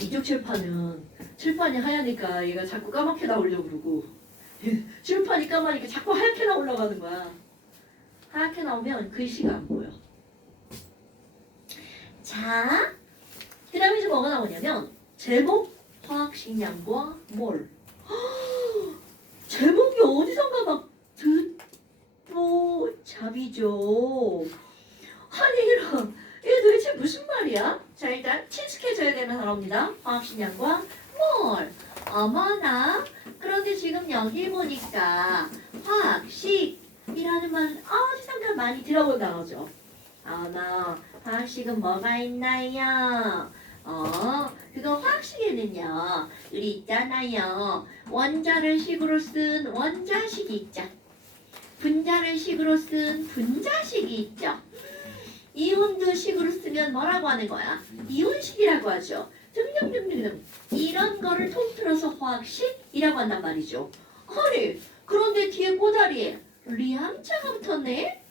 이쪽 칠판이 하얘니까 얘가 자꾸 까맣게 나오려고 그러고 칠판이 까마니까 자꾸 하얗게 나오려고 거야. 하얗게 나오면 글씨가 안 보여. 자, 그 다음에 이제 뭐가 나오냐면 제목, 화학 식량과 몰. 제목이 어디선가 막 듣보 잡이죠. 아니 이런 이게 도대체 무슨 말이야? 자 일단 친숙해져야 되는 단어입니다. 화학 식량과 몰. 어머나. 그런데 지금 여기 보니까 화학식이라는 말은 어디선가 많이 들어본 단어죠. 어머, 화학식은 뭐가 있나요? 그거 화학식에는요, 우리 있잖아요. 원자를 식으로 쓴 원자식이 있죠. 분자를 식으로 쓴 분자식이 있죠. 이온도 식으로 쓰면 뭐라고 하는 거야? 이온식이라고 하죠. 등등등등 이런 거를 통틀어서 화학식이라고 한단 말이죠. 아니, 그런데 뒤에 꼬다리에 량자가 붙었네?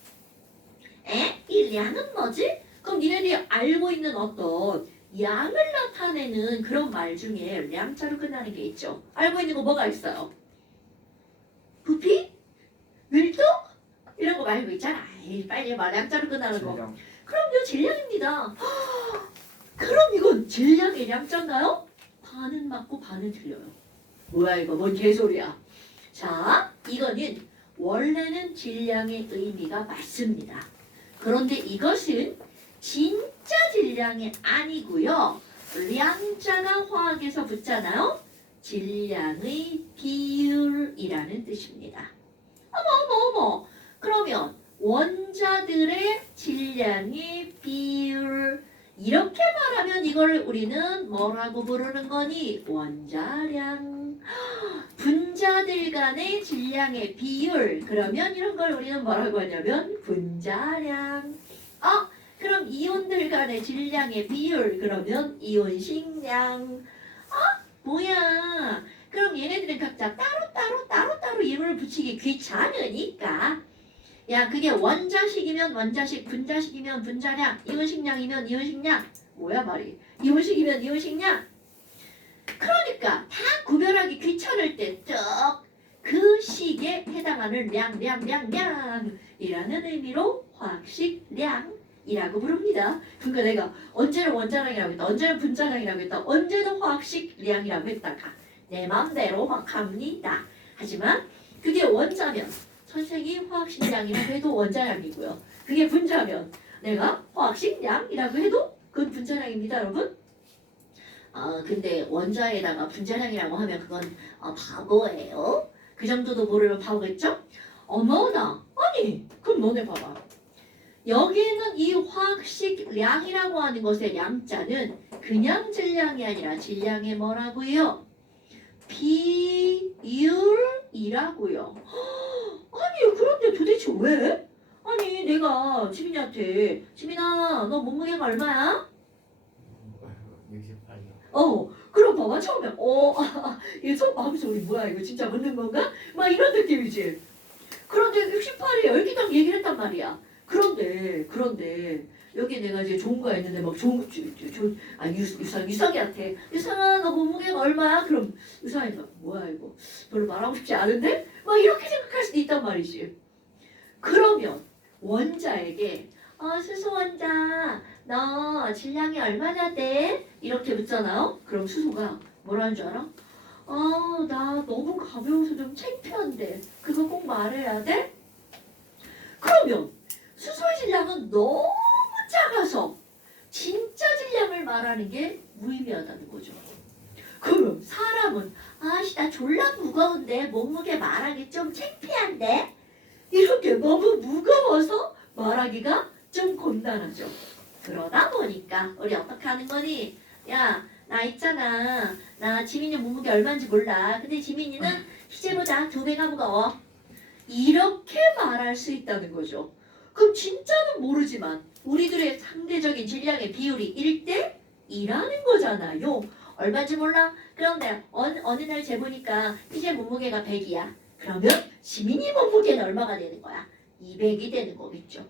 이 량은 뭐지? 그럼 니네들이 알고 있는 어떤 양을 나타내는 그런 말 중에 량자로 끝나는 게 있죠. 알고 있는 거 뭐가 있어요? 부피? 밀도? 이런 거 말고 있잖아. 빨리 말 량자로 끝나는 거. 그럼요, 질량입니다. 그럼 이건 질량의 량자인가요? 반은 맞고 반은 틀려요. 뭐야 이거, 뭔 개소리야. 자, 이거는 원래는 질량의 의미가 맞습니다. 그런데 이것은 진짜 질량이 아니고요. 량자가 화학에서 붙잖아요. 질량의 비율이라는 뜻입니다. 어머. 그러면 원자들의 질량의 비율 이렇게 말하면 이걸 우리는 뭐라고 부르는 거니? 원자량. 분자들 간의 질량의 비율. 그러면 이런 걸 우리는 뭐라고 하냐면 분자량. 그럼 이온들 간의 질량의 비율. 그러면 이온식량. 뭐야. 그럼 얘네들은 각자 따로 이름을 붙이기 귀찮으니까 야, 그게 원자식이면 원자식, 분자식이면 분자량, 이온식량이면 이온식량. 뭐야 말이? 이온식이면 이온식량. 그러니까 다 구별하기 귀찮을 때 그 식에 해당하는 량이라는 의미로 화학식량이라고 부릅니다. 그러니까 내가 언제는 원자량이라고 했다, 언제는 분자량이라고 했다, 언제는 화학식량이라고 했다가 내 맘대로 막 합니다. 하지만 그게 원자면 선생이 화학식량이라고 해도 원자량이고요. 그게 분자면 내가 화학식량이라고 해도 그건 분자량입니다, 여러분. 근데 원자에다가 분자량이라고 하면 그건 바보예요. 그 정도도 모르면 바보겠죠? 어머나, 아니, 그럼 너네 봐봐. 여기에는 이 화학식량이라고 하는 것의 량자는 그냥 질량이 아니라 질량의 뭐라고요? 비율이라고요. 아니 그런데 도대체 왜? 아니 내가 지민이한테 지민아 너 몸무게가 얼마야? 68이요. 그럼 봐봐 처음에 이게 처음 마음속에 뭐야 이거 진짜 묻는 건가? 막 이런 느낌이지. 그런데 68이 이렇게 딱 얘기를 했단 말이야. 그런데 여기 내가 이제 좋은 거가 있는데 막 유상이한테 유상아 너 몸무게가 얼마야? 그럼 유상이가 뭐야 이거 별로 말하고 싶지 않은데? 막 이렇게 생각할 수도 있단 말이지. 그러면 원자에게 수소 원자 너 질량이 얼마나 돼? 이렇게 묻잖아요. 그럼 수소가 뭐라는 줄 알아? 나 너무 가벼워서 좀 창피한데 그거 꼭 말해야 돼? 그러면 수소의 질량은 너무 작아서 진짜 질량을 말하는 게 무의미하다는 거죠. 그럼 사람은 나 졸라 무거운데 몸무게 말하기 좀 창피한데 이렇게 너무 무거워서 말하기가 좀 곤란하죠. 그러다 보니까 우리 어떻게 하는 거니? 야, 나 있잖아. 나 지민이 몸무게 얼마인지 몰라. 근데 지민이는 희재보다 2배가 무거워. 이렇게 말할 수 있다는 거죠. 그럼 진짜는 모르지만 우리들의 상대적인 질량의 비율이 1대 2라는 거잖아요. 얼마인지 몰라? 그런데 어느 날 재보니까 희재 몸무게가 100이야. 그러면 지민이 몸무게는 얼마가 되는 거야? 200이 되는 거겠죠.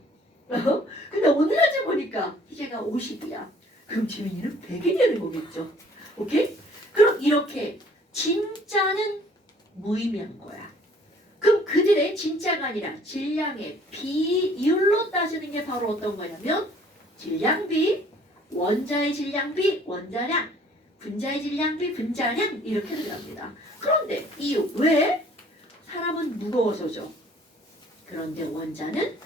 근데 오늘 날 재보니까 희재가 50이야. 그럼 지민이는 100이 되는 거겠죠. 오케이? 그럼 이렇게 진짜는 무의미한 거야. 그럼 그들의 진짜가 아니라 질량의 비율로 따지는 게 바로 어떤 거냐면 질량비, 원자의 질량비, 원자량, 분자의 질량비, 분자량 이렇게 들어갑니다. 그런데 이유 왜? 사람은 무거워서죠. 그런데 원자는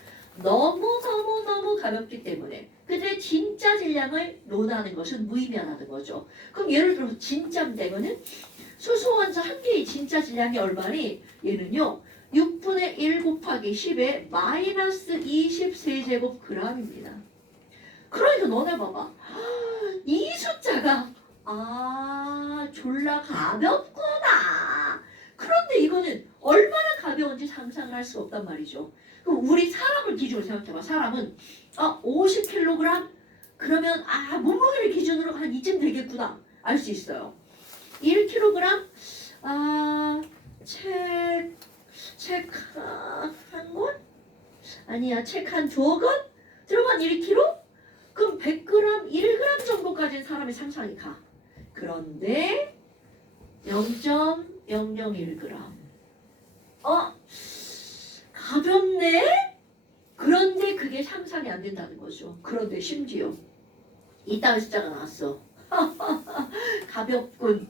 너무 가볍기 때문에 그들의 진짜 질량을 논하는 것은 무의미하다는 거죠. 그럼 예를 들어서 진짜인데 이거는 수소 원자 한 개의 진짜 질량이 얼마니? 얘는요 6분의 1 곱하기 10의 마이너스 23제곱 g입니다. 그러니까 너네 봐봐. 이 숫자가 졸라 가볍구나. 그런데 이거는 얼마나 가벼운지 상상을 할 수 없단 말이죠. 그럼 우리 사람을 기준으로 생각해봐. 사람은 50kg? 그러면 몸무게를 기준으로 한 이쯤 되겠구나. 알 수 있어요. 1kg? 책 한 권? 아니야, 책 한 두어 권? 들어간 1kg? 그럼 100g, 1g 정도까지는 사람의 상상이 가. 그런데 0.001g. 가볍네? 그런데 그게 상상이 안 된다는 거죠. 그런데 심지어 이따위 숫자가 나왔어. 가볍군.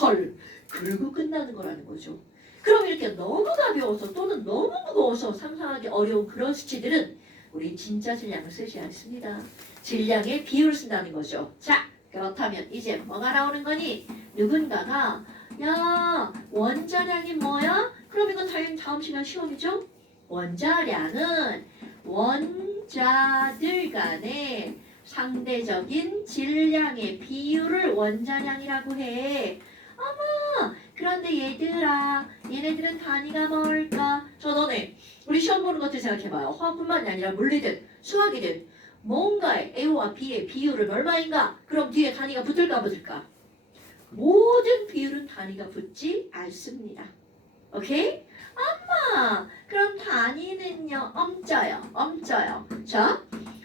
헐. 그러고 끝나는 거라는 거죠. 그럼 이렇게 너무 가벼워서 또는 너무 무거워서 상상하기 어려운 그런 수치들은 우리 진짜 질량을 쓰지 않습니다. 질량의 비율을 쓴다는 거죠. 자, 그렇다면 이제 뭐가 나오는 거니? 누군가가 야, 원자량이 뭐야? 그럼 이건 당연히 다음 시간 시험이죠? 원자량은 원자들 간의 상대적인 질량의 비율을 원자량이라고 해. 어머, 그런데 얘들아, 얘네들은 단위가 뭘까? 너네 우리 시험 보는 것들 생각해봐요. 화학뿐만이 아니라 물리든 수학이든 뭔가의 A와 B의 비율은 얼마인가? 그럼 뒤에 단위가 붙을까 안 붙을까? 모든 비율은 단위가 붙지 않습니다. 오케이? 그럼 단위는요 엄져요. 자,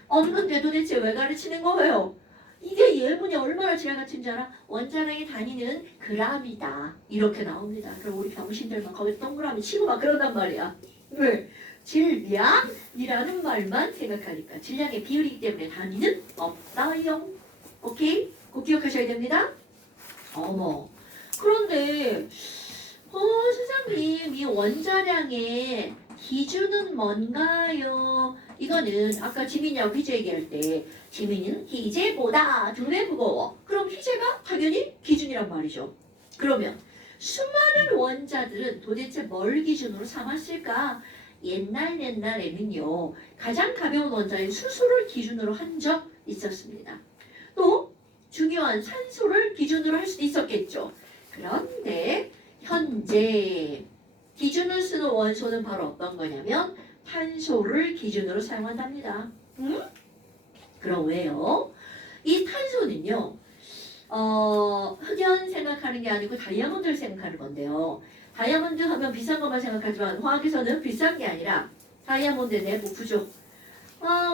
없는데 도대체 왜 가르치는 거예요? 이게 예문이 얼마나 지하 같은지 알아? 원자량의 단위는 g이다 이렇게 나옵니다. 그럼 우리 병신들만 거기 동그라미 치고 막 그런단 말이야. 왜? 질량이라는 말만 생각하니까 질량의 비율이기 때문에 단위는 없어요. 오케이? 꼭 기억하셔야 됩니다. 어머, 그런데 선생님, 이 원자량의 기준은 뭔가요? 이거는 아까 지민이하고 희재 얘기할 때 지민이는 희재보다 2배 무거워. 그럼 희재가 당연히 기준이란 말이죠. 그러면 수많은 원자들은 도대체 뭘 기준으로 삼았을까? 옛날에는요 가장 가벼운 원자인 수소를 기준으로 한 적 있었습니다. 또 중요한 산소를 기준으로 할 수도 있었겠죠. 그런데 현재 기준을 쓰는 원소는 바로 어떤 거냐면 탄소를 기준으로 사용한답니다. 그럼 왜요? 이 탄소는요 흑연 생각하는 게 아니고 다이아몬드를 생각하는 건데요. 다이아몬드 하면 비싼 것만 생각하지만 화학에서는 비싼 게 아니라 다이아몬드 내부 구조.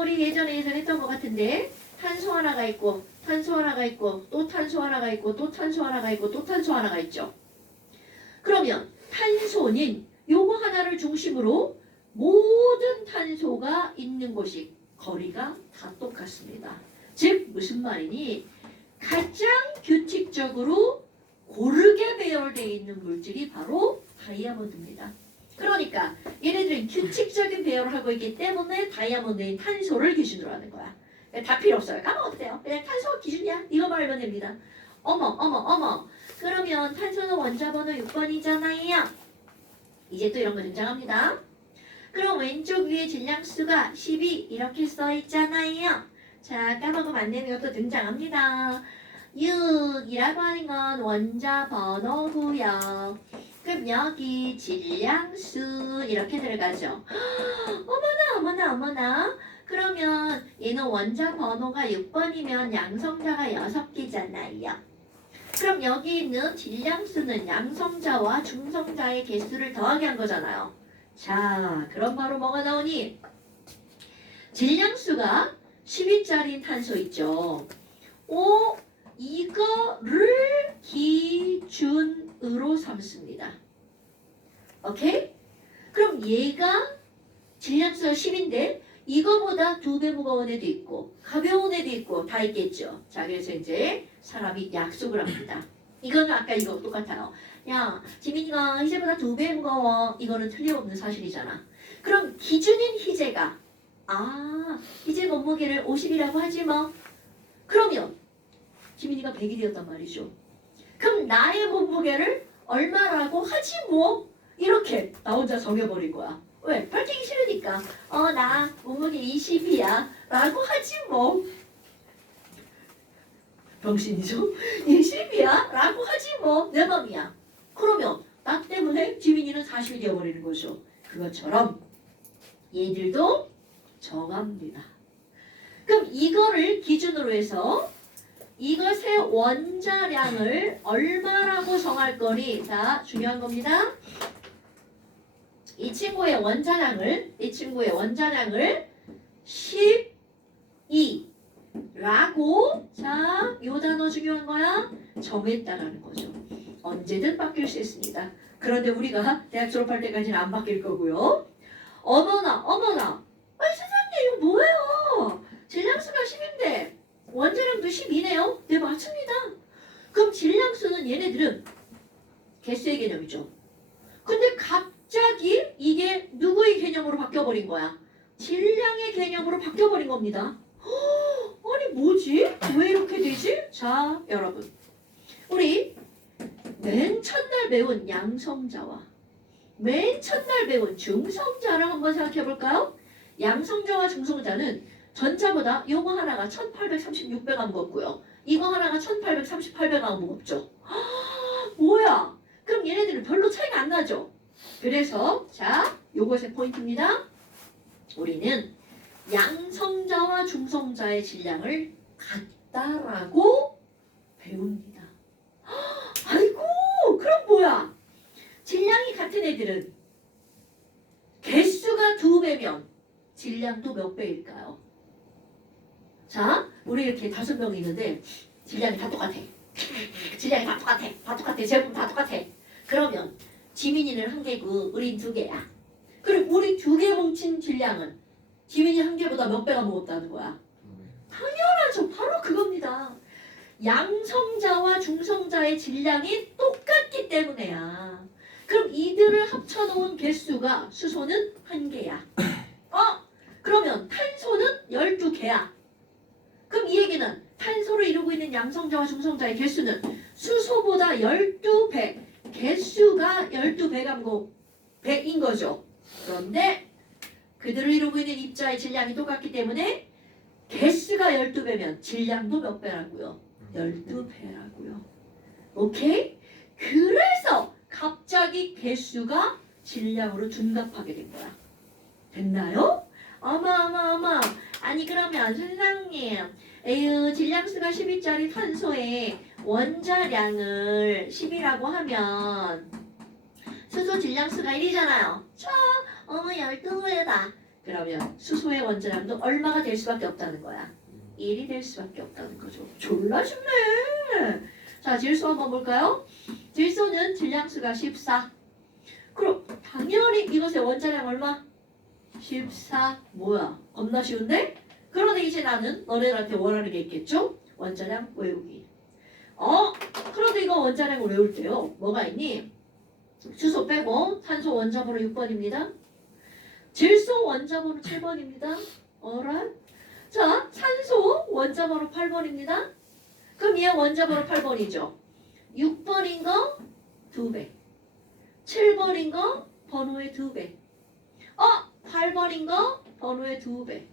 우리 예전에 했던 것 같은데 탄소 하나가 있고 탄소 하나가 있고 또 탄소 하나가 있고 또 탄소 하나가 있고 또 탄소 하나가 있죠. 그러면 탄소는 요거 하나를 중심으로 모든 탄소가 있는 곳이 거리가 다 똑같습니다. 즉 무슨 말이니? 가장 규칙적으로 고르게 배열되어 있는 물질이 바로 다이아몬드입니다. 그러니까 얘네들은 규칙적인 배열을 하고 있기 때문에 다이아몬드인 탄소를 기준으로 하는 거야. 다 필요 없어요. 까먹어도 돼요. 그냥 탄소가 기준이야. 이거만 알면 됩니다. 어머. 그러면 탄소는 원자 번호 6번이잖아요. 이제 또 이런 거 등장합니다. 그럼 왼쪽 위에 질량수가 12 이렇게 써있잖아요. 자, 까먹으면 안 되는 것도 등장합니다. 6이라고 하는 건 원자 번호고요. 그럼 여기 질량수 이렇게 들어가죠. 어머나. 그러면 얘는 원자 번호가 6번이면 양성자가 6개잖아요. 그럼 여기 있는 질량수는 양성자와 중성자의 개수를 더하게 한 거잖아요. 자, 그럼 바로 뭐가 나오니? 질량수가 10위짜리 탄소 있죠. 이거를 0으로 삼습니다. 오케이? 그럼 얘가 질량수가 10인데 이거보다 2배 무거운 애도 있고 가벼운 애도 있고 다 있겠죠. 자, 그래서 이제 사람이 약속을 합니다. 이거는 아까 이거 똑같아요. 야, 지민이가 희재보다 2배 무거워. 이거는 틀림없는 사실이잖아. 그럼 기준인 희재가 희재 몸무게를 50이라고 하지 뭐. 그러면 지민이가 100이 되었단 말이죠. 그럼 나의 몸무게를 얼마라고 하지 뭐. 이렇게 나 혼자 정해버린 거야. 왜? 밝히기 싫으니까. 나 몸무게 20이야 라고 하지 뭐. 병신이죠? 20이야 라고 하지 뭐. 내 맘이야. 그러면 나 때문에 지민이는 40이 되어버리는 거죠. 그것처럼 얘들도 정합니다. 그럼 이거를 기준으로 해서 이것의 원자량을 얼마라고 정할 거니? 자, 중요한 겁니다. 이 친구의 원자량을 12라고 자, 요 단어 중요한 거야. 정했다라는 거죠. 언제든 바뀔 수 있습니다. 그런데 우리가 대학 졸업할 때까지는 안 바뀔 거고요. 어머나 세상에 이거 뭐예요? 질량수가 10인데 원자량도 12네요. 네, 맞습니다. 그럼 질량수는 얘네들은 개수의 개념이죠. 근데 갑자기 이게 누구의 개념으로 바뀌어버린 거야? 질량의 개념으로 바뀌어버린 겁니다. 아니 뭐지? 왜 이렇게 되지? 자, 여러분, 우리 맨 첫날 배운 양성자와 맨 첫날 배운 중성자를 한번 생각해 볼까요? 양성자와 중성자는 전자보다 요거 하나가 1836배가 무겁고요. 이거 하나가 1838배가 무겁죠. 뭐야? 그럼 얘네들은 별로 차이가 안 나죠? 그래서 자, 요것의 포인트입니다. 우리는 양성자와 중성자의 질량을 같다라고 배웁니다. 아이고, 그럼 뭐야? 질량이 같은 애들은 개수가 2배면 질량도 몇 배일까요? 자, 우리 이렇게 5명이 있는데 질량이 다 똑같아. 다 똑같아. 제품 다 똑같아. 그러면 지민이는 1개고 우린 2개야. 그럼 우리 2개 뭉친 질량은 지민이 1개보다 몇 배가 무겁다는 거야? 당연하죠. 바로 그겁니다. 양성자와 중성자의 질량이 똑같기 때문에야. 그럼 이들을 합쳐놓은 개수가 수소는 1개야. 그러면 탄소는 12개야. 그럼 이 얘기는 탄소를 이루고 있는 양성자와 중성자의 개수는 수소보다 12배, 개수가 12배인 거죠. 그런데 그들을 이루고 있는 입자의 질량이 똑같기 때문에 개수가 12배면 질량도 몇 배라고요? 12배라고요. 오케이? 그래서 갑자기 개수가 질량으로 둔갑하게 된 거야. 됐나요? 어머. 아니 그러면 선생님, 에휴, 질량수가 10일짜리 탄소의 원자량을 10이라고 하면 수소 질량수가 1이잖아요. 자, 12배다. 그러면 수소의 원자량도 얼마가 될 수밖에 없다는 거야. 1이 될 수밖에 없다는 거죠. 졸라 쉽네. 자, 질소 한번 볼까요? 질소는 질량수가 14. 그럼 당연히 이것의 원자량 얼마? 14. 뭐야? 겁나 쉬운데? 그런데 이제 나는 너네들한테 원하는 게 있겠죠? 원자량 외우기. 그런데 이거 원자량을 외울 때요. 뭐가 있니? 수소 빼고 산소 원자번호 6번입니다. 질소 원자번호 7번입니다. alright? 자, 산소 원자번호 8번입니다. 그럼 얘 원자번호 8번이죠. 6번인 거 2배. 7번인 거 번호의 2배. 8번인 거 번호의 2배.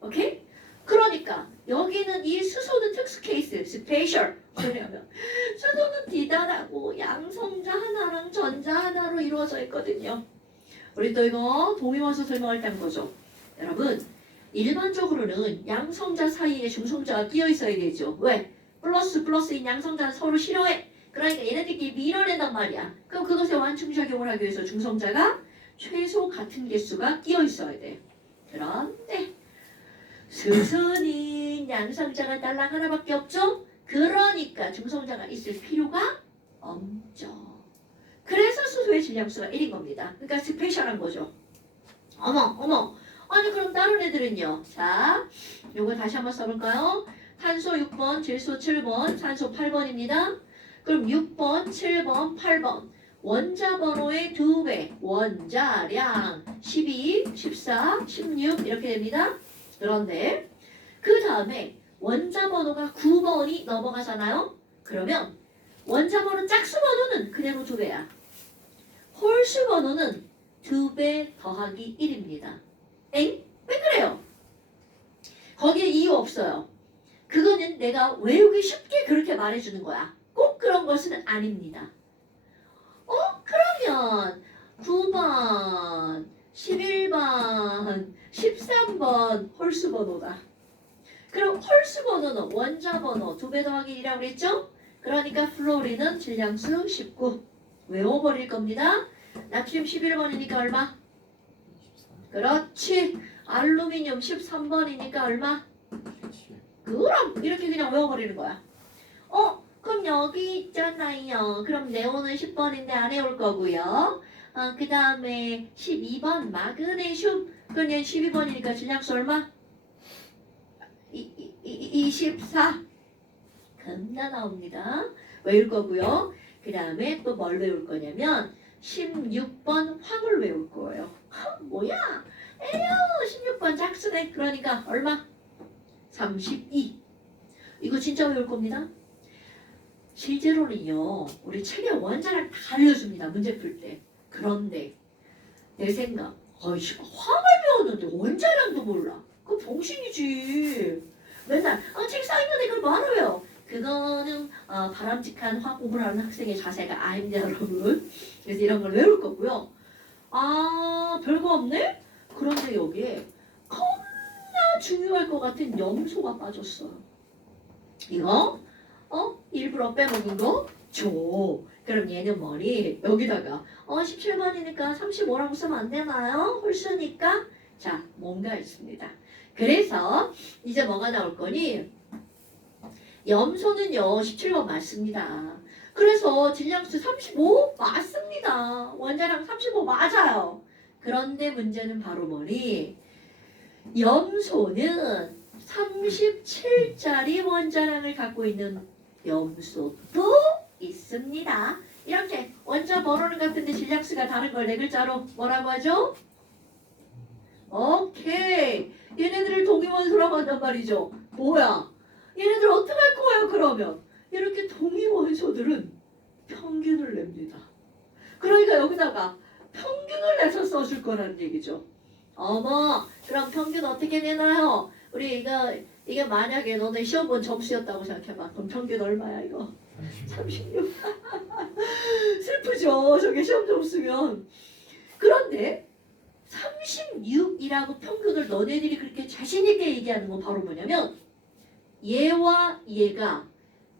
오케이? 그러니까 여기는 이 수소는 특수 케이스, 스페셜. 왜냐하면 수소는 디단하고 양성자 하나랑 전자 하나로 이루어져 있거든요. 우리 또 이거 동위원소 설명할 때 한 거죠. 여러분, 일반적으로는 양성자 사이에 중성자가 끼어 있어야 되죠. 왜? 플러스인 양성자는 서로 싫어해. 그러니까 얘네들끼리 밀어낸단 말이야. 그럼 그것에 완충작용을 하기 위해서 중성자가 최소 같은 개수가 끼어 있어야 돼. 그런데 수소는 양성자가 딸랑 하나밖에 없죠? 그러니까 중성자가 있을 필요가 없죠. 탄소의 질량수가 1인 겁니다. 그러니까 스페셜한 거죠. 어머. 아니 그럼 다른 애들은요? 자, 요거 다시 한번 써볼까요? 탄소 6번, 질소 7번, 산소 8번입니다. 그럼 6번, 7번, 8번 원자 번호의 2배 원자량 12, 14, 16 이렇게 됩니다. 그런데 그 다음에 원자 번호가 9번이 넘어가잖아요. 그러면 원자 번호 짝수 번호는 그대로 2배야. 홀수 번호는 2배 더하기 1입니다. 엥? 왜 그래요? 거기에 이유 없어요. 그거는 내가 외우기 쉽게 그렇게 말해주는 거야. 꼭 그런 것은 아닙니다. 그러면 9번, 11번, 13번 홀수 번호다. 그럼 홀수 번호는 원자 번호 2배 더하기 1이라고 그랬죠? 그러니까 플로리는 질량수 19 외워버릴 겁니다. 나트륨 11번이니까 얼마? 그렇지. 알루미늄 13번이니까 얼마? 그럼 이렇게 그냥 외워버리는 거야. 그럼 여기 있잖아요. 그럼 네온은 10번인데 안 외울 거고요. 그 다음에 12번 마그네슘. 그럼 얘 12번이니까 질량수 얼마? 24. 겁나 나옵니다. 외울 거고요. 그 다음에 또 뭘 외울 거냐면 16번 황을 외울 거예요. 뭐야? 에휴 16번 짝수네. 그러니까 얼마? 32. 이거 진짜 외울 겁니다. 실제로는요. 우리 책에 원자를 다 알려줍니다. 문제 풀 때. 그런데 내 생각 어이씨 황을 배웠는데 원자량도 몰라. 그거 병신이지. 맨날 책상 있는데 그걸 뭐하러 외워. 그거는 바람직한 화학 공부를 하는 학생의 자세가 아닙니다 여러분. 그래서 이런 걸 외울 거고요. 별거 없네? 그런데 여기에 겁나 중요할 것 같은 염소가 빠졌어요. 이거 일부러 빼먹은 거 줘. 그럼 얘는 뭐니? 여기다가 17번이니까 35라고 쓰면 안 되나요? 홀수니까. 자, 뭔가 있습니다. 그래서 이제 뭐가 나올 거니? 염소는요 17번 맞습니다. 그래서 질량수 35 맞습니다. 원자량 35 맞아요. 그런데 문제는 바로 뭐니? 염소는 37짜리 원자량을 갖고 있는 염소도 있습니다. 이렇게 원자 번호는 같은데 질량수가 다른 걸 네 글자로 뭐라고 하죠? 오케이. 얘네들을 동위원소라고 한단 말이죠. 뭐야? 얘네들 어떡할 거예요 그러면? 이렇게 동위원소들은 평균을 냅니다. 그러니까 여기다가 평균을 내서 써줄 거라는 얘기죠. 어머, 그럼 평균 어떻게 내나요? 우리 이게 만약에 너네 시험 본 점수였다고 생각해봐. 그럼 평균 얼마야 이거? 36. 슬프죠. 저게 시험 점수면. 그런데 36이라고 평균을 너네들이 그렇게 자신있게 얘기하는 건 바로 뭐냐면 얘와 얘가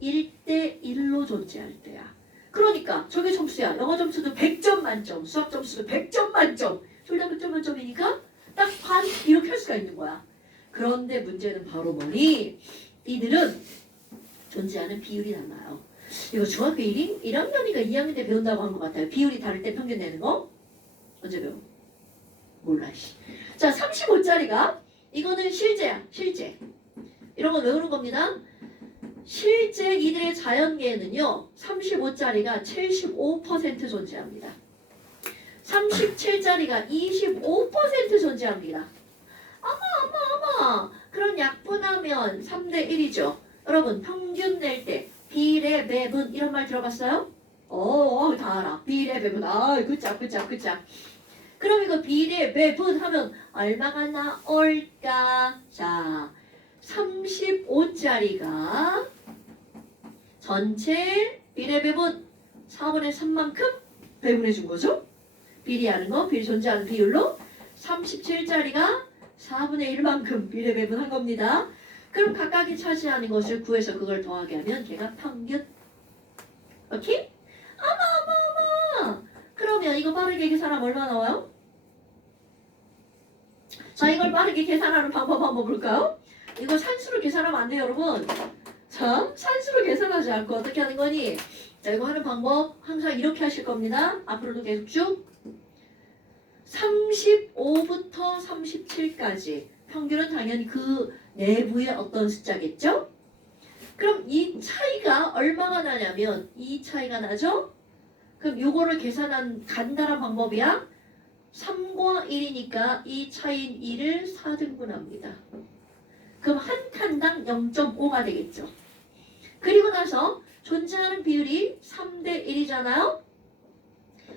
1대1로 존재할 때야. 그러니까 저게 점수야. 영어 점수도 100점 만점, 수학 점수도 100점 만점. 둘 다 100점 만점이니까 딱 반 이렇게 할 수가 있는 거야. 그런데 문제는 바로 뭐니? 이들은 존재하는 비율이 달라요. 이거 중학교 1학년이니까 2학년 때 배운다고 한 것 같아요. 비율이 다를 때 평균 내는 거? 언제 배워? 몰라. 자, 35짜리가 이거는 실제야. 실제. 이런 거 외우는 겁니다. 실제 이들의 자연계에는요. 35짜리가 75% 존재합니다. 37짜리가 25% 존재합니다. 어머. 그럼 약분하면 3대 1이죠. 여러분 평균 낼 때 비례 배분 이런 말 들어봤어요? 다 알아. 비례 배분. 그짝. 그럼 이거 비례 배분 하면 얼마가 나올까? 자, 35짜리가 전체 비례 배분 4분의 3만큼 배분해 준 거죠? 비례하는 거, 존재하는 비율로 37짜리가 4분의 1만큼 비례 배분한 겁니다. 그럼 각각이 차지하는 것을 구해서 그걸 더하게 하면 걔가 평균. 오케이? 어머. 그러면 이거 빠르게 계산하면 얼마 나와요? 자, 이걸 빠르게 계산하는 방법 한번 볼까요? 이거 산수로 계산하면 안 돼요, 여러분. 자, 산수로 계산하지 않고 어떻게 하는 거니? 자, 이거 하는 방법 항상 이렇게 하실 겁니다. 앞으로도 계속 쭉. 35부터 37까지. 평균은 당연히 그 내부의 어떤 숫자겠죠? 그럼 이 차이가 얼마가 나냐면 이 차이가 나죠? 그럼 요거를 계산한 간단한 방법이야. 3과 1이니까 이 차이인 1을 4등분합니다. 그럼 한 칸당 0.5가 되겠죠. 그리고 나서 존재하는 비율이 3대 1이잖아요.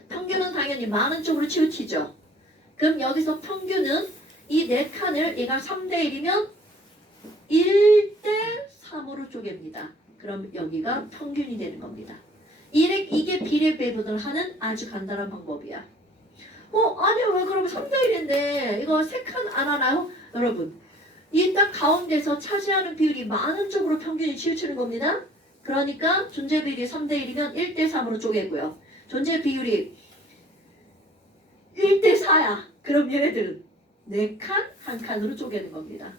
평균은 당연히 많은 쪽으로 치우치죠. 그럼 여기서 평균은 이 네 칸을 얘가 3대 1이면 1대 3으로 쪼갭니다. 그럼 여기가 평균이 되는 겁니다. 이게 비례 배분을 하는 아주 간단한 방법이야. 아니 왜 그러면 3대 1인데 이거 세 칸 안 하나요? 여러분, 이 딱 가운데서 차지하는 비율이 많은 쪽으로 평균이 치우치는 겁니다. 그러니까 존재 비율이 3대 1이면 1대 3으로 쪼개고요. 존재 비율이 1대 4야. 그럼 얘네들은 4칸, 한 칸으로 쪼개는 겁니다.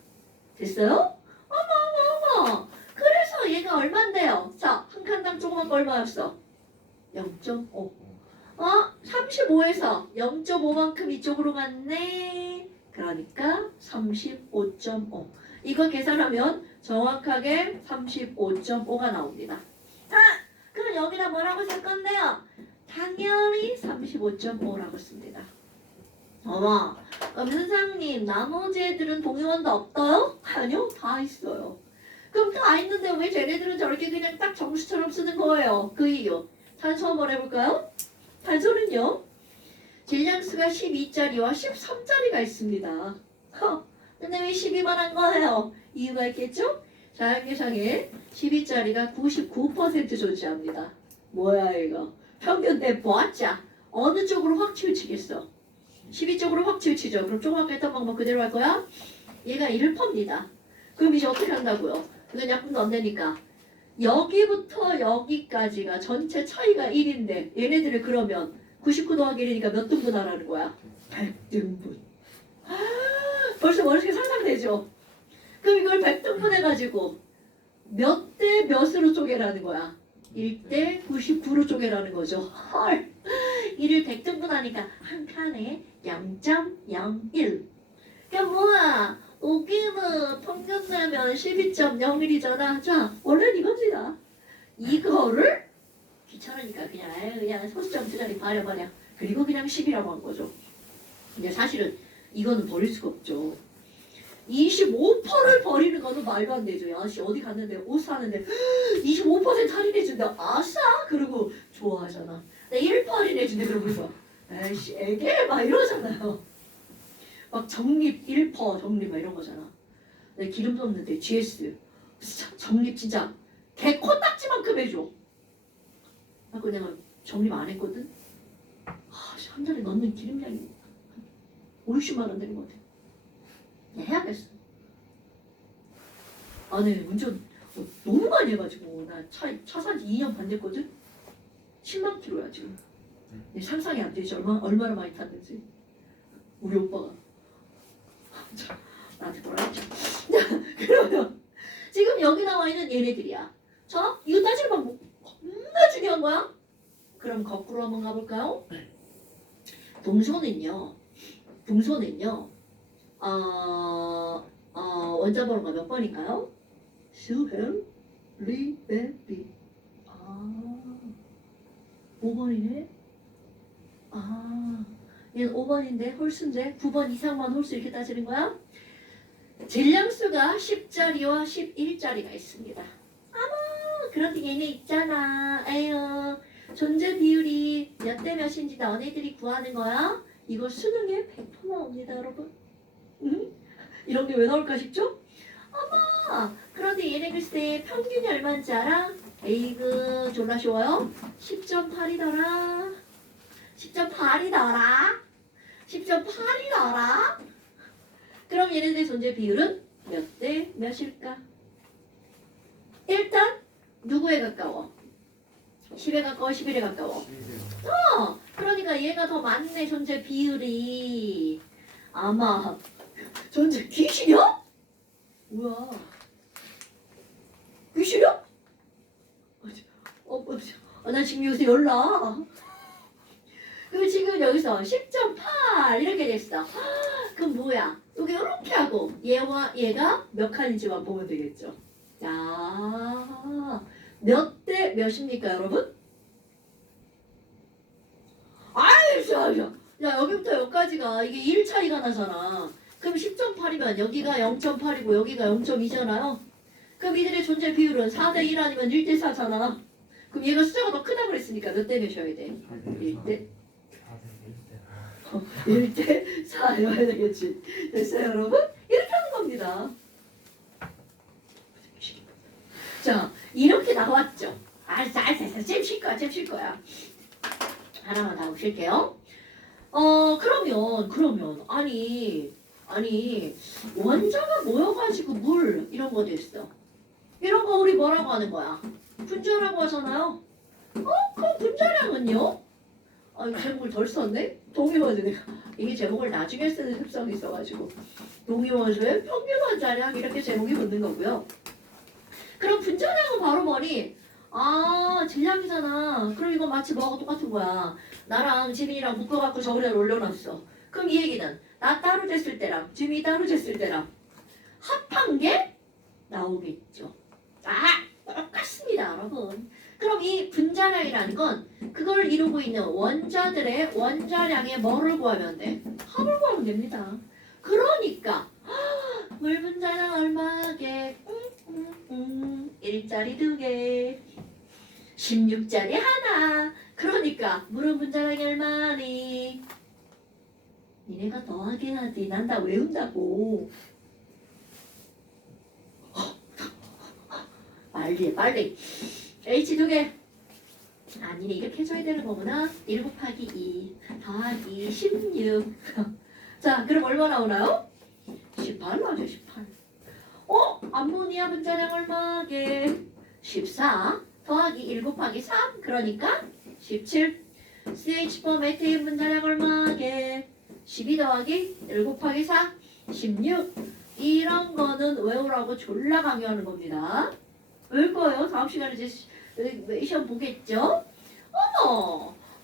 됐어요? 어머. 그래서 얘가 얼만데요? 자, 한 칸당 조그만 거 얼마였어? 0.5. 35에서 0.5만큼 이쪽으로 갔네. 그러니까 35.5. 이거 계산하면 정확하게 35.5가 나옵니다. 자, 그럼 여기다 뭐라고 쓸 건데요? 당연히 35.5라고 씁니다. 어머, 그럼 선생님 나머지 애들은 동의원도 없어요? 아니요, 다 있어요. 그럼 다 있는데 왜 쟤네들은 저렇게 그냥 딱 정수처럼 쓰는 거예요? 그 이유. 단수 한번 해볼까요? 단수는요, 질량수가 12짜리와 13짜리가 있습니다. 근데 왜 12만 한 거예요? 이유가 있겠죠? 자연계상에 12짜리가 99% 존재합니다. 뭐야 이거? 평균 내보았자 어느 쪽으로 확 치우치겠어? 12쪽으로 확 치우치죠. 그럼 조금 아까 했던 방법 그대로 할 거야? 얘가 1을 팝니다. 그럼 이제 어떻게 한다고요? 이건 약분도 안 되니까 여기부터 여기까지가 전체 차이가 1인데 얘네들을 그러면 99 더하기 1이니까 몇 등분 하라는 거야? 100등분. 벌써 머릿속에 상상되죠? 그럼 이걸 100등분 해가지고 몇 대 몇으로 쪼개라는 거야? 1대 99로 쪼개라는 거죠. 헐! 1을 100등분 하니까 한 칸에 0.01. 그러니까 뭐야? 여기는 평균 내면 12.01이잖아. 자, 원래는 이겁니다. 이거를 귀찮으니까 그냥 소수점 두 자리 버려. 그리고 그냥 10이라고 한 거죠. 근데 사실은 이거는 버릴 수가 없죠. 25%를 버리는 거는 말도 안 되죠. 야씨 어디 갔는데 옷 사는데 25% 할인해준다. 아싸! 그러고 좋아하잖아. 나 1% 할인해준대. 그러면서 에이씨 애게 막 이러잖아요. 막 적립 1% 적립 막 이런 거잖아. 내가 기름 줬는데 GS 적립 진짜 개 코딱지만큼 해줘. 그래서 내가 적립 안 했거든. 한 달에 넣는 기름량이 50만 원 되는 것 같아. 해야겠어. 네, 운전 너무 많이 해가지고 나 차 산지 2년 반 됐거든. 10만 킬로야 지금. 상상이 안 되지. 얼마나 많이 탔는지. 우리 오빠가 나한테 뭐라 했죠. 그러면 지금 여기 나와 있는 얘네들이야. 자, 이거 따지는 방법 겁나 중요한 거야. 그럼 거꾸로 한번 가볼까요? 동소는요. 원자 번호가 몇 번인가요? 수헬 리베비. 5번이네. 얘는 5번인데 홀수인데 9번 이상만 홀수 이렇게 따지는 거야? 질량수가 10짜리와 11짜리가 있습니다. 그런데 얘네 있잖아. 에휴, 존재 비율이 몇 대 몇인지 너네들이 구하는 거야? 이거 수능에 100% 나옵니다, 여러분. 응? 이런 게 왜 나올까 싶죠? 그런데 얘네 글쎄 평균이 얼마인지 알아? 에이그 졸라 쉬워요. 10.8이더라. 10.8이더라. 10.8이더라. 그럼 얘네들의 존재 비율은 몇 대 몇일까? 일단 누구에 가까워? 10에 가까워, 11에 가까워? 그러니까 얘가 더 많네, 존재 비율이. 아마 존재 귀신이야? 뭐야? 귀신이야? 나 지금 여기서 열나. 그럼 지금 여기서 10.8 이렇게 됐어. 그럼 뭐야? 여기 이렇게 하고 얘와 얘가 몇 칸인지만 보면 되겠죠. 자, 몇 대 몇입니까, 여러분? 아이, 야, 여기부터 여기까지가 이게 1 차이가 나잖아. 그럼 10.8이면 여기가 0.8이고 여기가 0.2잖아요. 그럼 이들의 존재 비율은 4대 1 아니면 1대 4잖아. 그럼 얘가 숫자가 더 크다고 그랬으니까 몇 대 몇이어야 돼? 1대 1대 4 이래야 되겠지. 됐어요, 여러분? 이렇게 하는 겁니다. 자, 이렇게 나왔죠. 알았어. 잼 쉴 거야. 하나만 더 보실게요. 그러면 아니 원자가 모여가지고 물 이런 거 됐어. 이런 거 우리 뭐라고 하는 거야? 분자라고 하잖아요. 그럼 분자량은요? 이 제목을 덜 썼네? 동위원수 내가 이게 제목을 나중에 쓰는 습성이 있어가지고 동위원수의 평균 원자량 이렇게 제목이 붙는 거고요. 그럼 분자량은 바로 뭐니? 질량이잖아. 그럼 이거 마치 뭐하고 똑같은 거야. 나랑 지민이랑 묶어갖고 저기다 올려놨어. 그럼 이 얘기는 나 따로 쟀을 때랑 지민이 따로 쟀을 때랑 합한 게 나오겠죠. 똑같습니다, 여러분. 그럼 이 분자량이라는 건 그걸 이루고 있는 원자들의 원자량의 뭐를 구하면 돼? 합을 구하면 됩니다. 그러니까 물 분자량 얼마게? 1짜리 2개 16짜리 하나. 그러니까 물은 분자량이 얼마니? 니네가 더하게 해야지. 난 다 외운다고. 빨리 H 2개. 니네 이렇게 해줘야 되는 거구나. 1 곱하기 2 더하기 16. 자, 그럼 얼마 나오나요? 18 나오죠. 18. 암모니아 분자량 얼마게? 14 더하기 1 곱하기 3 그러니까 17. CH4 메테인 분자량 얼마게? 12 더하기 1 곱하기 4 16. 이런 거는 외우라고 졸라 강요하는 겁니다. 외울 거예요. 다음 시간에 이제 시험 보겠죠?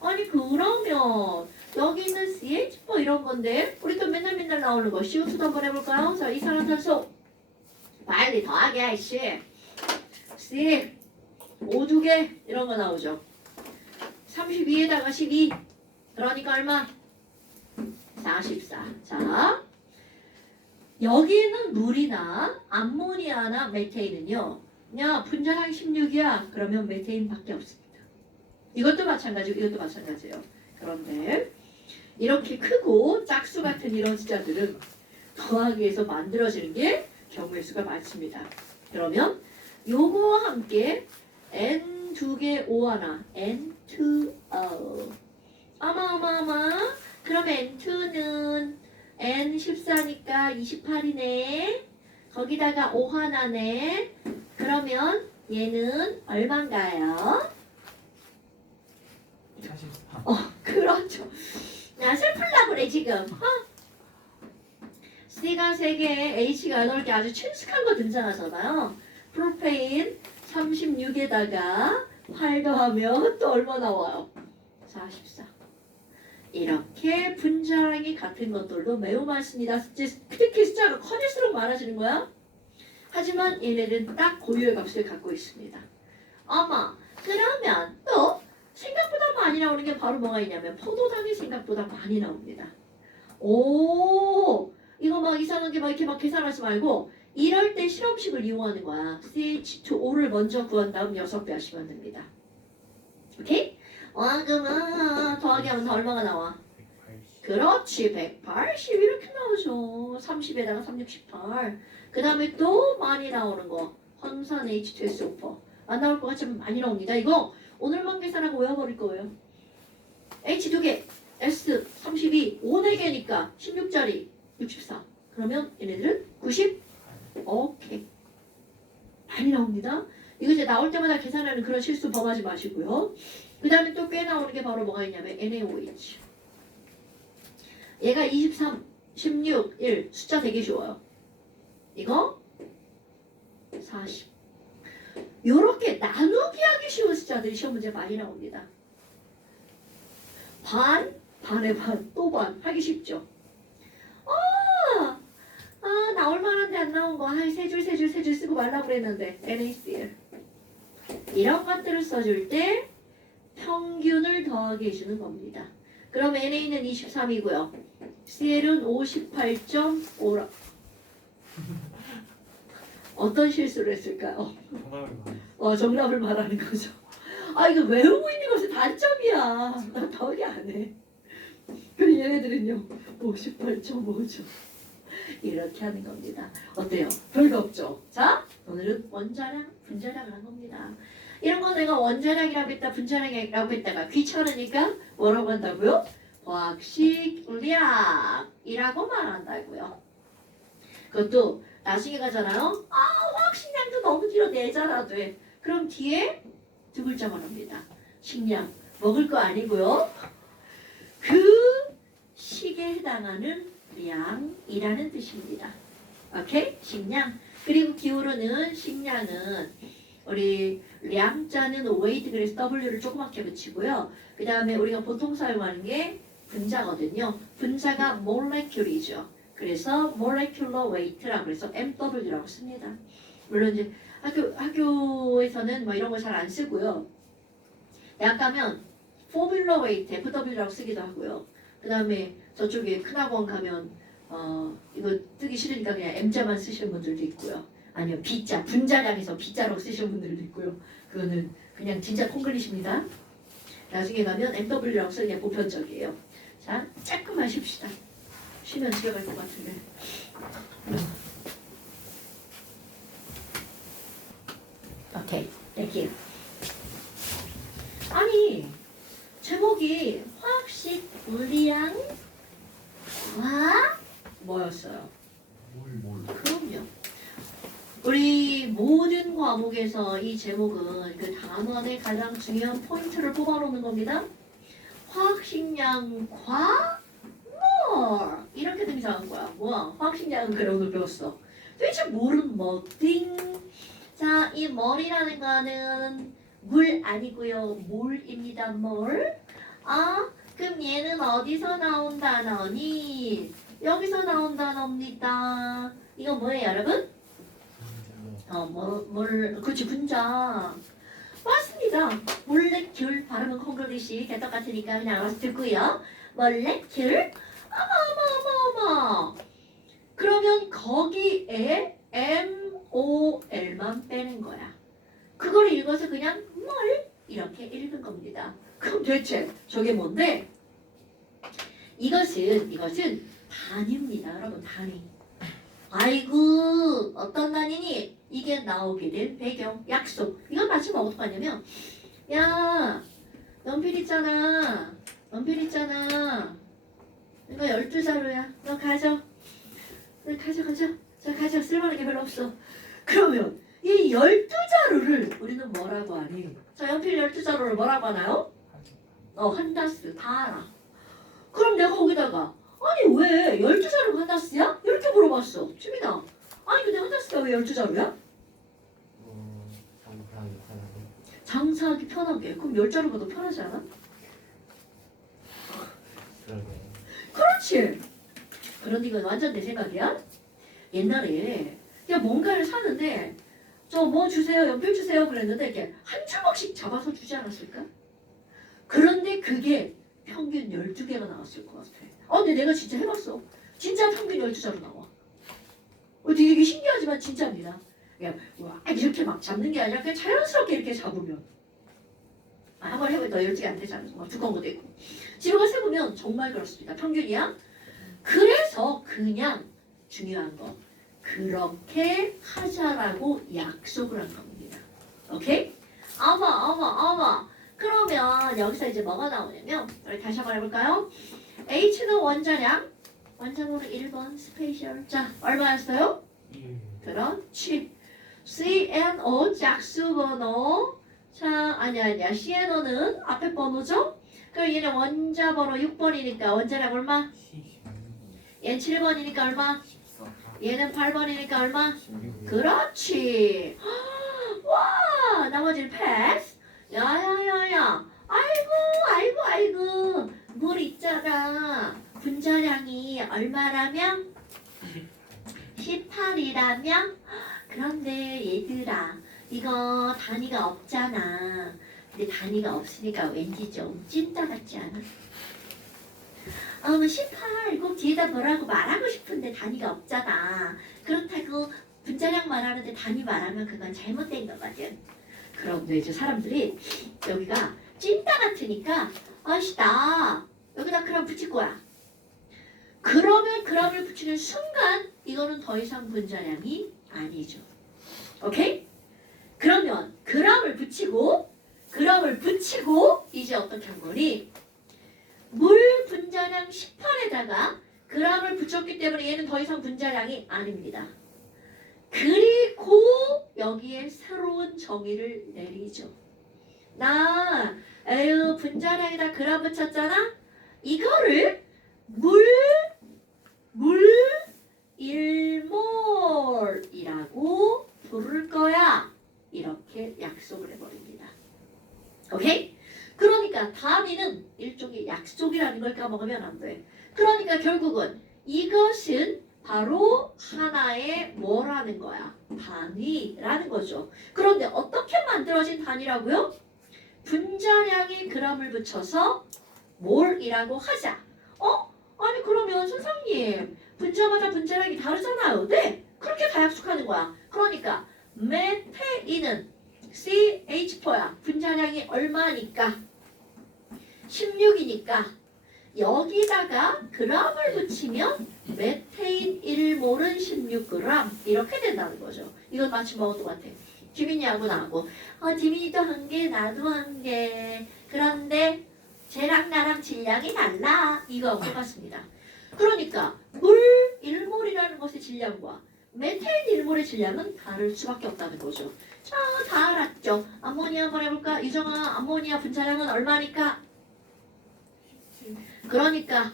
아니 그러면 여기 있는 CH4 이런 건데 우리 또 맨날 나오는 거 CO2도 한번 해볼까요? 자, 이산화탄소 빨리 더하게 아이씨. C 5 2개 이런 거 나오죠. 32에다가 12 그러니까 얼마? 44. 자, 여기는 물이나 암모니아나 메테인은요. 야, 분자량이 16이야. 그러면 메테인밖에 없습니다. 이것도 마찬가지고 이것도 마찬가지예요. 그런데 이렇게 크고 짝수 같은 이런 숫자들은 더하기 위해서 만들어지는 게 경우의 수가 많습니다. 그러면 요거와 함께 N 2개 O 하나 N2O 어마어마어마. 그럼 N2는 N 14니까 28이네. 거기다가 O 하나네. 그러면 얘는 얼만가요? 44. 그렇죠. 나 슬플라 그래 지금. C가 3개, H가 8개 아주 친숙한 거 등장하잖아요. 프로페인 36에다가 8 더하면 또 얼마 나와요? 44. 이렇게 분자량이 같은 것들도 매우 많습니다. 특히 숫자가 커질수록 많아지는 거야. 하지만 얘네들은 딱 고유의 값을 갖고 있습니다. 그러면 또 생각보다 많이 나오는 게 바로 뭐가 있냐면 포도당이 생각보다 많이 나옵니다. 이거 막 이상한 게 막 이렇게 막 계산하지 말고 이럴 때 실험식을 이용하는 거야. CH2O를 먼저 구한 다음 6배 하시면 됩니다. 오케이? 그러면 더하기 하면 더 얼마가 나와? 180. 그렇지. 180 이렇게 나오죠. 30에다가 368. 그 다음에 또 많이 나오는 거 황산 H2SO4 안 나올 것 같지만 많이 나옵니다. 이거 오늘만 계산하고 외워버릴 거예요. H 2개 S 32 5 4개니까 16짜리 64. 그러면 얘네들은 90. 오케이. 많이 나옵니다. 이거 이제 나올 때마다 계산하는 그런 실수 범하지 마시고요. 그 다음에 또 꽤 나오는 게 바로 뭐가 있냐면 NaOH. 얘가 23, 16, 1 숫자 되게 쉬워요. 이거 40. 요렇게 나누기 하기 쉬운 숫자 글자들이 시험 문제 많이 나옵니다. 반, 반의 반, 또 반. 하기 쉽죠? 나올 만한데 안 나온 거. 세 줄 쓰고 말라고 그랬는데. NaCl. 이런 것들을 써줄 때 평균을 더하게 해주는 겁니다. 그럼 Na는 23이고요. Cl은 58.5라. 어떤 실수를 했을까요? 정답을 말하는 거죠. 이거 외우고 있는 것이 단점이야. 나 더하기 안 해. 그럼 얘네들은요. 58.5죠. 이렇게 하는 겁니다. 어때요? 별거 없죠? 자, 오늘은 원자량, 분자량을 한 겁니다. 이런 거 내가 원자량이라고 했다, 분자량이라고 했다가 귀찮으니까 뭐라고 한다고요? 화학식량이라고 말한다고요. 그것도 나중에 가잖아요. 화학식량도 너무 길어 내잖아 돼. 그럼 뒤에 두 글자만 합니다. 식량. 먹을 거 아니고요. 그 식에 해당하는 량이라는 뜻입니다. 오케이? 식량. 그리고 기울어는 식량은 우리 량자는 weight 그래서 W를 조그맣게 붙이고요. 그 다음에 우리가 보통 사용하는 게 분자거든요. 분자가 molecule이죠. 그래서 molecular weight라고 해서 MW라고 씁니다. 물론 이제 학교에서는 뭐 이런 거 잘 안 쓰고요. 대학 가면 formula weight FW라고 쓰기도 하고요. 그 다음에 저쪽에 큰 학원 가면 이거 뜨기 싫으니까 그냥 M자만 쓰시는 분들도 있고요. 아니면 B자, 분자량에서 B자로 쓰시는 분들도 있고요. 그거는 그냥 진짜 콩글리시입니다. 나중에 가면 MW라고 쓰는 게 보편적이에요. 자, 조금 마십시다. 쉬면 집에 갈 것 같은데. 오케이, 땡큐. 아니, 제목이 화학식 물리량 뭐였어요? 그럼요. 우리 모든 과목에서 이 제목은 그 단원의 가장 중요한 포인트를 뽑아놓는 겁니다. 화학식량과 more 이렇게 등장한 거야. 뭐야? 화학식량은 그래 오늘 배웠어. 도대체 물은 뭐띵? 자, 이 mor이라는 거는 물 아니고요. 몰입니다. 몰. 그럼 얘는 어디서 나온 단어니? 여기서 나온 단어입니다. 이거 뭐예요, 여러분? 그렇지, 분자. 맞습니다. 몰레큘 발음은 콩글리시 개떡 같으니까 그냥 알아서 듣고요. 몰레큘. 어머. 그러면 거기에 MOL만 빼는 거야. 그걸 읽어서 그냥 뭘 이렇게 읽은 겁니다. 그럼 대체 저게 뭔데? 이것은 단위입니다. 여러분 단위. 아이고 어떤 단위니? 이게 나오게 된 배경, 약속. 이건 마치면 어떡하냐면 야 연필 있잖아. 이거 12자루야. 너 가져. 자 가져. 쓸만한 게 별로 없어. 그러면 이 12자루를 우리는 뭐라고 하니? 자 연필 12자루를 뭐라고 하나요? 한다스 다 알아. 그럼 내가 거기다가 아니 왜 12자루가 한다스야? 이렇게 물어봤어. 주민아. 아니 근데 한다스가 왜 12자루야? 장사하기 편하게. 그럼 10자루가 더 편하지 않아? 그렇지. 그런데 이건 완전 내 생각이야. 옛날에 그냥 뭔가를 사는데 저 뭐 주세요, 연필 주세요 그랬는데 이렇게 한 주먹씩 잡아서 주지 않았을까? 그런데 그게 평균 12개가 나왔을 것 같아. 근데 내가 진짜 해봤어. 진짜 평균 12자루 나와. 되게 신기하지만 진짜입니다. 그냥 이렇게 막 잡는 게 아니라 그냥 자연스럽게 이렇게 잡으면 한번 해보니까 12개 안 되잖아. 막 두꺼운 것도 있고. 집에 가서 해보면 정말 그렇습니다. 평균이야. 그래서 그냥 중요한 거 그렇게 하자라고 약속을 한 겁니다. 오케이? 어머. 그러면 여기서 이제 뭐가 나오냐면 우리 다시 한번 해볼까요? H는 원자량. 원자번호 1번 스페셜. 자 얼마였어요? 그렇지. CNO 짝수번호. 자 아니야. CNO는 앞에 번호죠? 그럼 얘는 원자번호 6번이니까 원자량 얼마? 얘는 7번이니까 얼마? 얘는 8번이니까 얼마? 그렇지. 와 나머지는 패스. 야야 얼마라면? 18이라면? 그런데 얘들아 이거 단위가 없잖아. 근데 단위가 없으니까 왠지 좀 찐따 같지 않아? 18 꼭 뒤에다 뭐라고 말하고 싶은데 단위가 없잖아. 그렇다고 분자량 말하는데 단위 말하면 그건 잘못된 거거든. 그런데 이제 사람들이 여기가 찐따 같으니까 아이씨 나 여기다 그람 붙일 거야. 그러면 그람을 붙이는 순간 이거는 더 이상 분자량이 아니죠. 오케이? 그러면 그람을 붙이고 이제 어떻게 한 거니? 물 분자량 18에다가 그람을 붙였기 때문에 얘는 더 이상 분자량이 아닙니다. 그리고 여기에 새로운 정의를 내리죠. 나 에휴 분자량에다 그람 붙였잖아? 이거를 물 1몰이라고 부를 거야. 이렇게 약속을 해버립니다. 오케이? 그러니까 단위는 일종의 약속이라는 걸 까먹으면 안 돼. 그러니까 결국은 이것은 바로 하나의 뭐라는 거야? 단위라는 거죠. 그런데 어떻게 만들어진 단위라고요? 분자량에 그람을 붙여서 몰이라고 하자. 아니 그러면 선생님 분자마다 분자량이 다르잖아요. 네, 그렇게 다 약속하는 거야. 그러니까 메테인은 CH4야. 분자량이 얼마니까? 16이니까 여기다가 그람을 붙이면 메테인 1몰은 16g 이렇게 된다는 거죠. 이건 마치 뭐하고 똑같아. 지민이하고 나하고 지민이도 한 개 나도 한 개. 그런데 쟤랑 나랑 질량이 달라. 이거하고 똑같습니다. 그러니까 물 1몰이라는 것의 질량과 메테인 1몰의 질량은 다를 수밖에 없다는 거죠. 자, 다 알았죠? 암모니아 한번 해볼까? 유정아, 암모니아 분자량은 얼마니까? 그러니까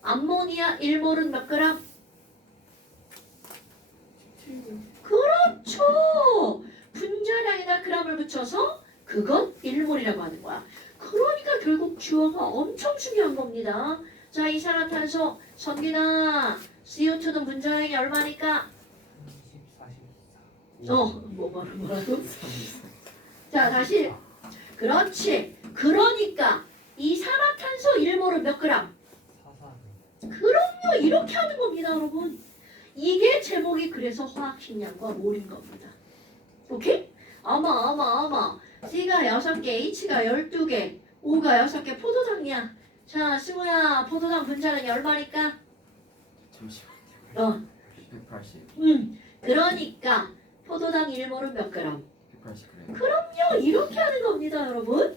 암모니아 1몰은 몇 그램? 그렇죠. 분자량에다 그램을 붙여서 그건 1몰이라고 하는 거야. 그러니까 결국 주어가 엄청 중요한 겁니다. 자, 이산화탄소, 전기나 CO2는 분자량이 얼마니까? 뭐라고? 자, 다시. 그렇지. 그러니까 이산화탄소 1몰은 몇 그램? 그럼요. 이렇게 하는 겁니다, 여러분. 이게 제목이 그래서 화학식량과 몰인 겁니다. 오케이? 어머. C가 6개, H가 12개, O가 6개 포도당이야. 자, 승우야, 포도당 분자량이 얼마니까? 잠시만요. 180. 그러니까 포도당 1몰은 몇 그램? 180g. 그럼요. 이렇게 하는 겁니다, 여러분.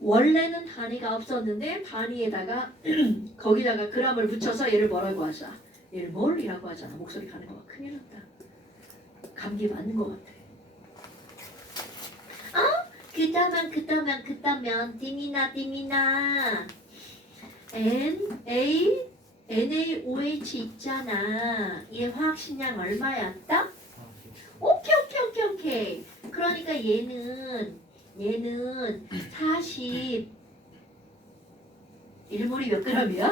원래는 단위가 없었는데 단위에다가 거기다가 그램을 붙여서 얘를 뭐라고 하자? 1몰이라고 하잖아. 목소리 가는 거 봐. 큰일 났다. 감기 맞는 거 같아. 그따면 디미나 NaOH 있잖아. 얘 화학식량 얼마였다? 오케이. 그러니까 얘는 40 1몰이 몇 그램이야?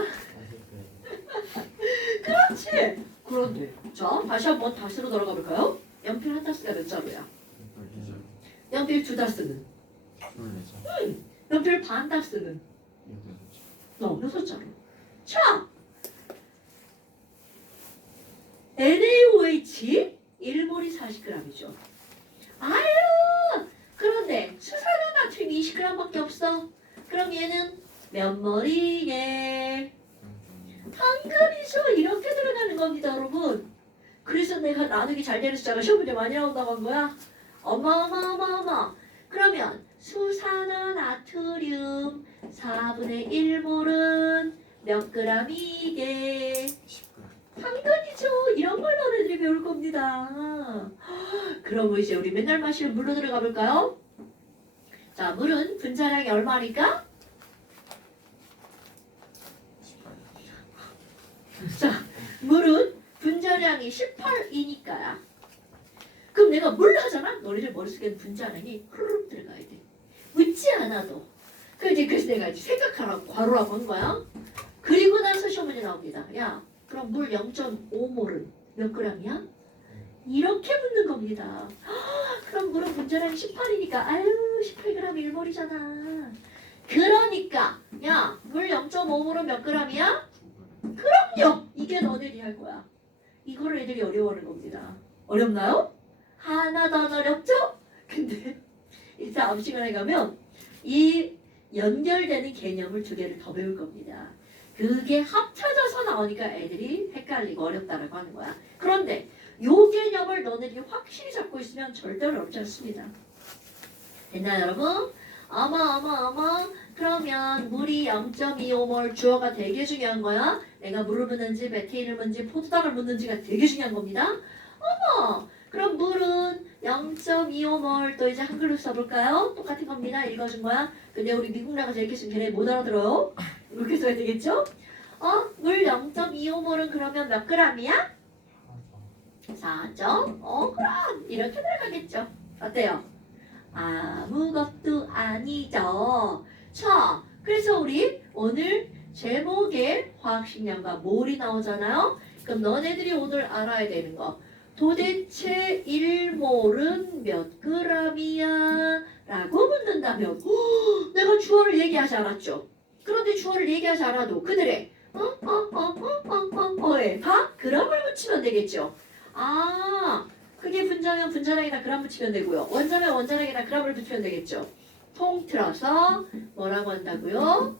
그렇지. 그런데 자 다시 한번 다스로 돌아가 볼까요? 연필 한 다스가 몇 자루야? 연필 두 다스는? 연필 반 다스는? 6자루. 자 NaOH 1몰이 40g이죠. 아유 그런데 수산화나트륨이 20g밖에 없어. 그럼 얘는 몇 몰이게? 당근이죠. 이렇게 들어가는 겁니다, 여러분. 그래서 내가 나누기 잘 되는 숫자가 시험 문제 많이 나온다고 한 거야. 어마어마어마어마. 그러면 수산화나트륨 4분의 1몰은 몇 g이게? 10g. 당근이죠. 이런 걸 너네들이 배울 겁니다. 그럼 이제 우리 맨날 마시는 물로 들어가 볼까요? 자, 물은 분자량이 얼마니까? 자, 물은 분자량이 18이니까야. 그럼 내가 물 하잖아? 너희들 머릿속에는 분자량이 흐르륵 들어가야 돼. 묻지 않아도. 그래서 내가 이제 생각하라고 괄호라고 한 거야. 그리고 나서 시험 문제 나옵니다. 야, 그럼 물 0.5몰은 몇 g이야? 이렇게 묻는 겁니다. 그럼 물은 분자량이 18이니까 아유 18g 1몰이잖아. 그러니까 야, 물 0.5몰은 몇 g이야? 그럼요. 이게 너네들이 할 거야. 이거를 애들이 어려워하는 겁니다. 어렵나요? 하나도 안 어렵죠? 근데 이제 다음 시간에 가면 이 연결되는 개념을 두 개를 더 배울 겁니다. 그게 합쳐져서 나오니까 애들이 헷갈리고 어렵다라고 하는 거야. 그런데 요 개념을 너네들이 확실히 잡고 있으면 절대 어렵지 않습니다. 됐나요, 여러분? 어머. 그러면 물이 0.25몰 주어가 되게 중요한 거야. 내가 물을 묻는지 메테인을 묻는지 포도당을 묻는지가 되게 중요한 겁니다. 어머, 그럼 물은 0.25몰 또 이제 한글로 써볼까요? 똑같은 겁니다. 읽어준 거야. 근데 우리 미국 나가서 이렇게 쓰면 걔네 못 알아들어요. 이렇게 써야 되겠죠? 물 0.25몰은 그러면 몇 g이야? 4점? 그럼 이렇게 들어가겠죠. 어때요? 아무것도 아니죠. 자, 그래서 우리 오늘 제목에 화학식량과 몰이 나오잖아요. 그럼 너네들이 오늘 알아야 되는 거. 도대체 1몰은 몇 g이야? 라고 묻는다면 내가 주어를 얘기하지 않았죠. 그런데 주어를 얘기하지 않아도 그들의 다 그람을 붙이면 되겠죠. 그게 분자면 분자량에다 그람 붙이면 되고요. 원자면 원자량에다 그람을 붙이면 되겠죠. 통틀어서 뭐라고 한다고요?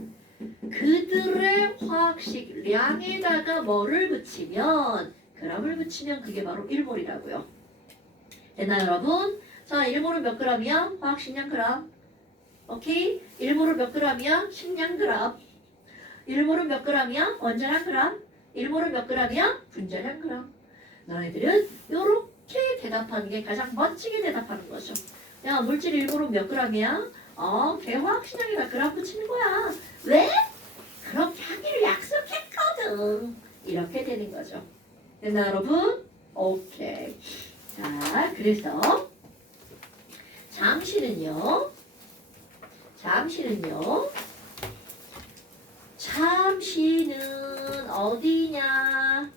그들의 화학식량에다가 뭐를 붙이면 그람을 붙이면 그게 바로 1몰이라고요. 됐나요, 여러분? 자, 1몰은 몇 g이야? 화학식량 그람. 오케이? 1몰은 몇 g이야? 식량 그람. 1몰은 몇 g이야? 원자량 그람. 1몰은 몇 g이야? 분자량 그람. 너희들은 이렇게 대답하는 게 가장 멋지게 대답하는 거죠. 야, 물질 1몰은 몇 g이야? 걔 화학식량에다 그람 붙이는 거야. 왜? 그렇게 하기로 약속했거든. 이렇게 되는 거죠. 됐나 여러분? 오케이. 자, 그래서 잠시는요. 잠시는 어디냐?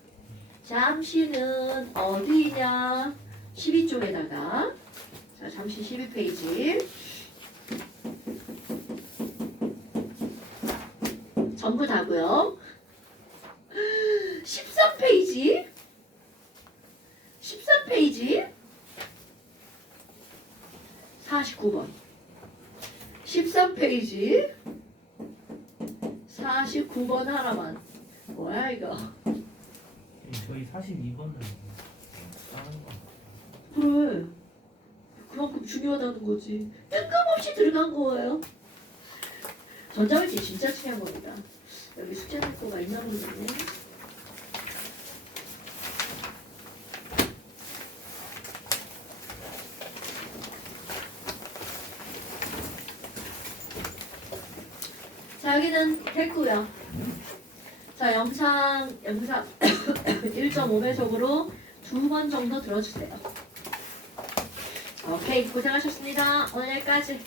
잠시는 어디냐? 12쪽에다가 자, 잠시 12페이지 전부 다고요. 13페이지 49번 13페이지 49번 하나만. 뭐야 이거? 저희 42번은 다른 거. 그래, 그만큼 중요하다는 거지. 뜬금없이 들어간 거예요. 전자물질 진짜 중요한 겁니다. 여기 숙제 낼 거가 있나 모르겠네. 자, 여기는 됐고요. 자, 영상 1.5배속으로 2번 정도 들어주세요. 오케이, 고생하셨습니다. 오늘 여기까지.